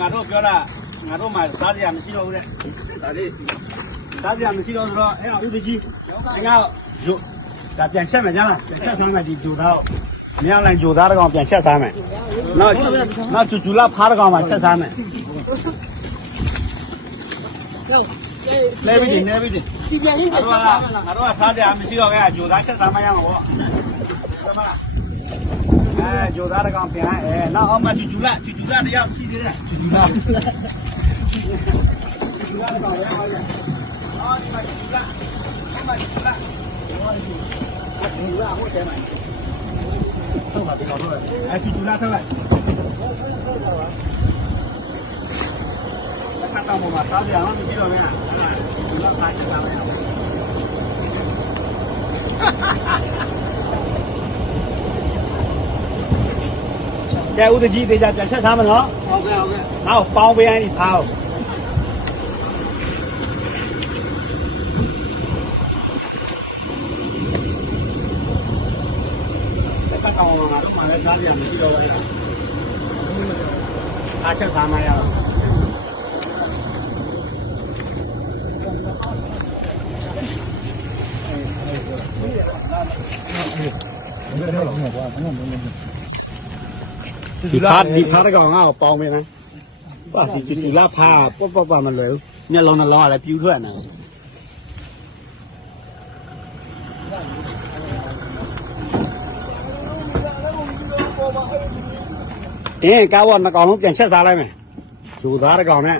ငါတို့ပြောတာငါတို့မှစားကြရမရှိတော့ဘူးလေဒါလေးစားကြရမရှိတော့ဆိုတော့အဲ့ဥဒကြီးငါတို့ဒါပြန်ချက်မယ်ကြားလားပြန်ချက်ဆောင်မယ်ဒီဂျိုသားမြောက်လိုက်ဂျိုသားတကောင်ပြန်ချက်စားမယ်နောက်ကျူလာဖားတကောင်မှချက်စားမယ်နေပြီနေပြီဒီပြန်လေးငါတို့ကစားကြရမရှိတော့ခဲ့ဂျိုသားချက်စားမရမှာပေါ့ဂျိုသားတကောင်ပြန်နောက်အောင်မှကျူလာတယောက်ရှိသေးတယ်ကျူလာတကောင်ပဲအော်ဒီမှာကျူလာဟုတ်တယ်မှာဟုတ်ပါပြီတော့ကျူလာထားလိုက်ခါတော့မှာစားကြရအောင်မရှိတော့ဘူးကျူလာပါချက်စားမယ်ကဲဦးတကြီးတေချာပြန်ချက်စားမနော်ဟုတ်ကဲ့နောက်ပေါင်းပေးရင်ထားအောင်တက်ကောင်ငါတို့မှလည်းစားကြရမရှိတော့ဘူးအားချက်စားမရအောင်ဒီဖားတကောင်ငါ့ကိုပေါင်းပေးမယ်။ဟာဒီလာဖားပမလွယ်ဘူး။မျက်လုံးနှလုံးကလည်းပြူးထွက်နေတယ်။ကားဘောနှစ်ကောင်လုံးပြန်ချက်စားလိုက်မယ်။ဇူသားတကောင်နဲ့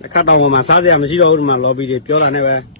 တစ်ခါတောင်ပေါ်မှာစားစရာမရှိတော့ဘူးဒီမှာလော်ဘီတွေပြောတာနဲ့ပဲ။